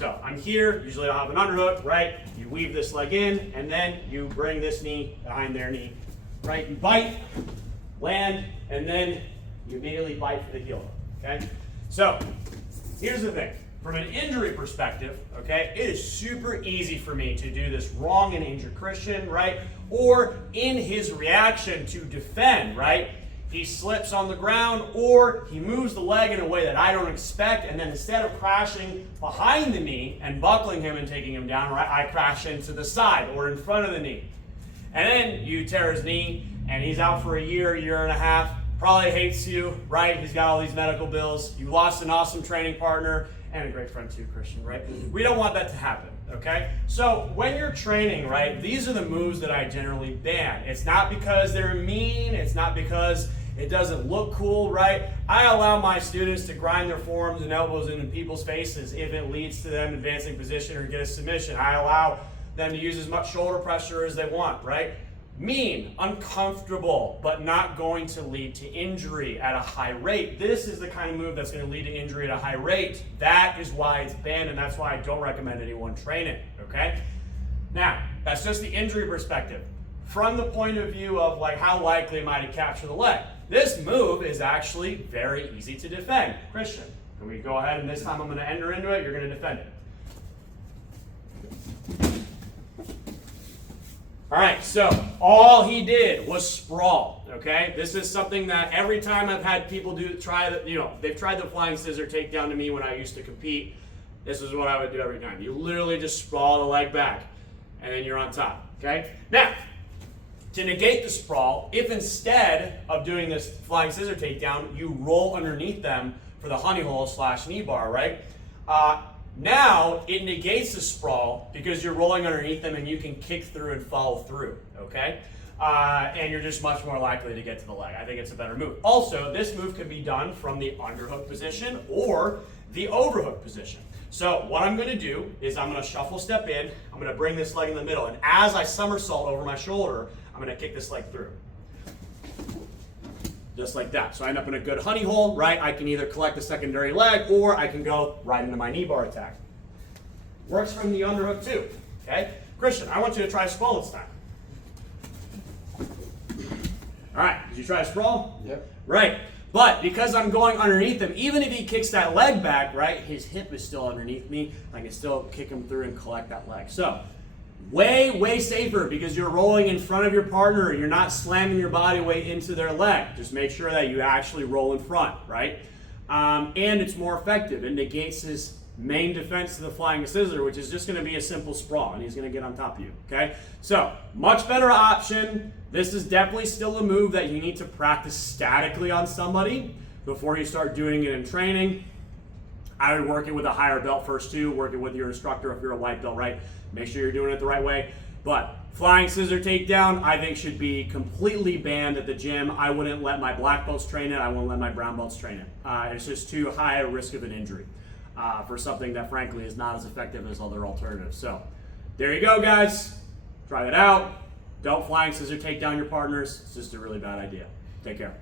So I'm here, usually I'll have an underhook, right? You weave this leg in, and then you bring this knee behind their knee, right? You bite, land, and then you immediately bite for the heel hook, okay? So here's the thing. From an injury perspective, okay, it is super easy for me to do this wrong and injure Christian, right? Or in his reaction to defend, right? He slips on the ground or he moves the leg in a way that I don't expect, and then instead of crashing behind the knee and buckling him and taking him down, right, I crash into the side or in front of the knee. And then you tear his knee and he's out for a year and a half, probably hates you, right? He's got all these medical bills. You lost an awesome training partner and a great friend too, Christian, right? We don't want that to happen, okay? So when you're training, right, these are the moves that I generally ban. It's not because they're mean, it's not because it doesn't look cool, right? I allow my students to grind their forearms and elbows into people's faces if it leads to them advancing position or get a submission. I allow them to use as much shoulder pressure as they want, right? Mean, uncomfortable, but not going to lead to injury at a high rate. This is the kind of move that's going to lead to injury at a high rate. That is why it's banned, and that's why I don't recommend anyone train it, okay? Now, that's just the injury perspective. From the point of view of like how likely am I to capture the leg, this move is actually very easy to defend. Christian, can we go ahead and this time I'm going to enter into it, you're going to defend it. All right, so all he did was sprawl, okay? This is something that every time I've had people they've tried the flying scissor takedown to me when I used to compete. This is what I would do every time. You literally just sprawl the leg back, and then you're on top, okay? Now, to negate the sprawl, if instead of doing this flying scissor takedown, you roll underneath them for the honey hole / knee bar, right? Now it negates the sprawl because you're rolling underneath them and you can kick through and follow through, okay? And you're just much more likely to get to the leg. I think it's a better move. Also, this move can be done from the underhook position or the overhook position. So what I'm going to do is I'm going to shuffle step in, I'm going to bring this leg in the middle, and as I somersault over my shoulder, I'm going to kick this leg through. Just like that. So I end up in a good honey hole, right? I can either collect the secondary leg or I can go right into my knee bar attack. Works from the underhook too, okay? Christian, I want you to try sprawl this time. All right, did you try a sprawl? Yep. Right, but because I'm going underneath him, even if he kicks that leg back, right, his hip is still underneath me. I can still kick him through and collect that leg. So, way safer because you're rolling in front of your partner and you're not slamming your body weight into their leg. Just make sure that you actually roll in front, right? And it's more effective. It negates his main defense to the flying scissor, which is just going to be a simple sprawl, and he's going to get on top of you, okay? So, much better option. This is definitely still a move that you need to practice statically on somebody before you start doing it in training. I would work it with a higher belt first too, work it with your instructor if you're a white belt, right? Make sure you're doing it the right way. But flying scissor takedown, I think should be completely banned at the gym. I wouldn't let my black belts train it. I wouldn't let my brown belts train it. It's just too high a risk of an injury for something that frankly is not as effective as other alternatives. So there you go, guys. Try that out. Don't flying scissor take down your partners. It's just a really bad idea. Take care.